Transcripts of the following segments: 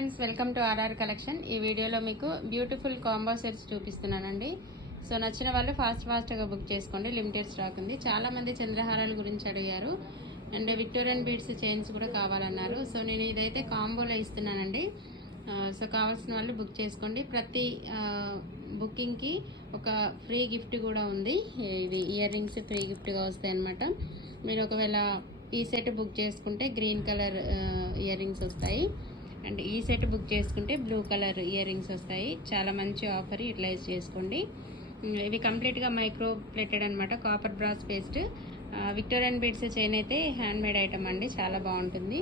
Friends, welcome to RR collection. ఈ వీడియోలో మీకు బ్యూటిఫుల్ కాంబో సెట్స్ చూపిస్తున్నానండి. సో నచ్చిన వాళ్ళు ఫాస్ట్గా బుక్ చేసుకోండి. లిమిటెడ్ స్టాక్ ఉంది. చాలా మంది చంద్రహారాల గురించి అడిగారు అండ్ విక్టోరియన్ బీడ్స్ చైన్స్ కూడా కావాలన్నారు. సో నేను ఇదైతే కాంబోలో ఇస్తున్నానండి. సో కావాల్సిన వాళ్ళు బుక్ చేసుకోండి. ప్రతి బుకింగ్కి ఒక ఫ్రీ గిఫ్ట్ కూడా ఉంది. ఇవి ఇయర్ రింగ్స్ ఫ్రీ గిఫ్ట్గా వస్తాయి అన్నమాట. మీరు ఒకవేళ ఈ సెట్ బుక్ చేసుకుంటే గ్రీన్ కలర్ ఇయర్ రింగ్స్ వస్తాయి అండ్ ఈ సెట్ బుక్ చేసుకుంటే బ్లూ కలర్ ఇయర్ రింగ్స్ వస్తాయి. చాలా మంచి ఆఫర్, యూటిలైజ్ చేసుకోండి. ఇవి కంప్లీట్గా మైక్రో ప్లేటెడ్ అనమాట. Copper brass paste Victorian beads chain అయితే హ్యాండ్ మేడ్ ఐటమ్ అండి, చాలా బాగుంటుంది.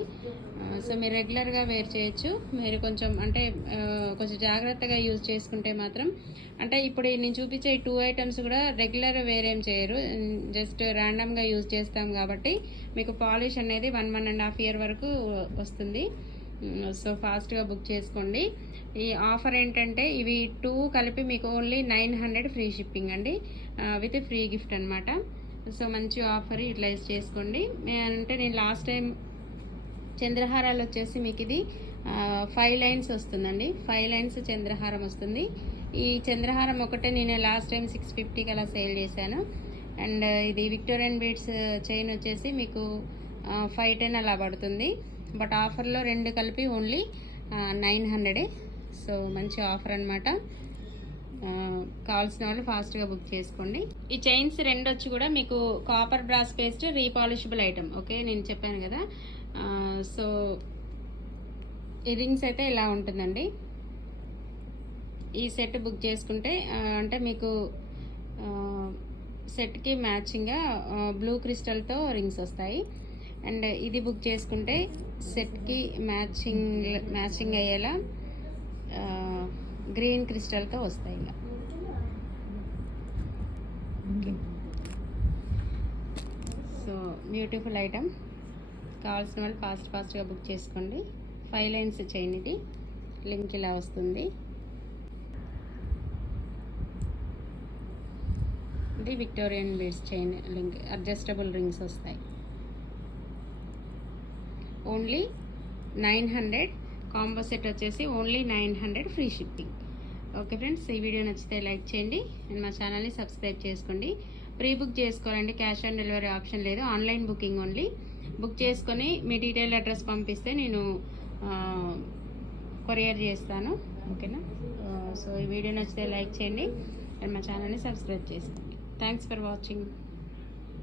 సో మీరు రెగ్యులర్గా వేర్ చేయొచ్చు. మీరు కొంచెం జాగ్రత్తగా యూజ్ చేసుకుంటే మాత్రం, అంటే ఇప్పుడు నేను చూపించే ఈ 2 ఐటమ్స్ కూడా రెగ్యులర్ వేర్ ఏం చేయరు, జస్ట్ ర్యాండమ్గా యూజ్ చేస్తాం కాబట్టి మీకు పాలిష్ అనేది 1.5 ఇయర్ వరకు వస్తుంది. సో ఫాస్ట్గా బుక్ చేసుకోండి. ఈ ఆఫర్ ఏంటంటే ఇవి 2 కలిపి మీకు ఓన్లీ 900 ఫ్రీ షిప్పింగ్ అండి, విత్ ఫ్రీ గిఫ్ట్ అనమాట. సో మంచి ఆఫర్, యూటిలైజ్ చేసుకోండి. అంటే నేను లాస్ట్ టైం చంద్రహారాలు వచ్చేసి మీకు ఇది 5 లైన్స్ వస్తుందండి. 5 లైన్స్ చంద్రహారం వస్తుంది. ఈ చంద్రహారం ఒకటే నేను లాస్ట్ టైం 650కి అలా సేల్ చేశాను. అండ్ ఇది విక్టోరియన్ బీడ్స్ చైన్ వచ్చేసి మీకు 510 అలా పడుతుంది. బట్ ఆఫర్లో 2 కలిపి ఓన్లీ 900. సో మంచి ఆఫర్ అనమాట. కావాల్సిన వాళ్ళు ఫాస్ట్గా బుక్ చేసుకోండి. ఈ చైన్స్ 2 వచ్చి కూడా మీకు copper brass paste repolishable item. Okay, నేను చెప్పాను కదా. సో ఈ రింగ్స్ అయితే ఇలా ఉంటుందండి. ఈ సెట్ బుక్ చేసుకుంటే అంటే మీకు సెట్కి మ్యాచింగ్గా బ్లూ క్రిస్టల్తో రింగ్స్ వస్తాయి. అండ్ ఇది బుక్ చేసుకుంటే సెట్కి మ్యాచింగ్ అయ్యేలా గ్రీన్ క్రిస్టల్తో వస్తాయి. ఇలా ఓకే. So beautiful item. కావాల్సిన వాళ్ళు ఫాస్ట్గా బుక్ చేసుకోండి. 5 లైన్స్ చైన్, ఇది లింక్ ఇలా వస్తుంది. ఇది Victorian beads chain link, adjustable rings వస్తాయి. ఓన్లీ 900. కాంబో సెట్ వచ్చేసి only 900 free shipping. Okay friends, ఈ వీడియో నచ్చితే లైక్ చేయండి అండ్ మా ఛానల్ని సబ్స్క్రైబ్ చేసుకోండి. ప్రీ బుక్ చేసుకోవాలండి, క్యాష్ ఆన్ డెలివరీ ఆప్షన్ లేదు, ఆన్లైన్ బుకింగ్ ఓన్లీ. బుక్ చేసుకొని మీ డీటెయిల్ అడ్రస్ పంపిస్తే నేను కొరియర్ చేస్తాను. ఓకేనా? సో ఈ వీడియో నచ్చితే లైక్ చేయండి అండ్ మా ఛానల్ని సబ్స్క్రైబ్ చేసుకోండి. Thanks for watching.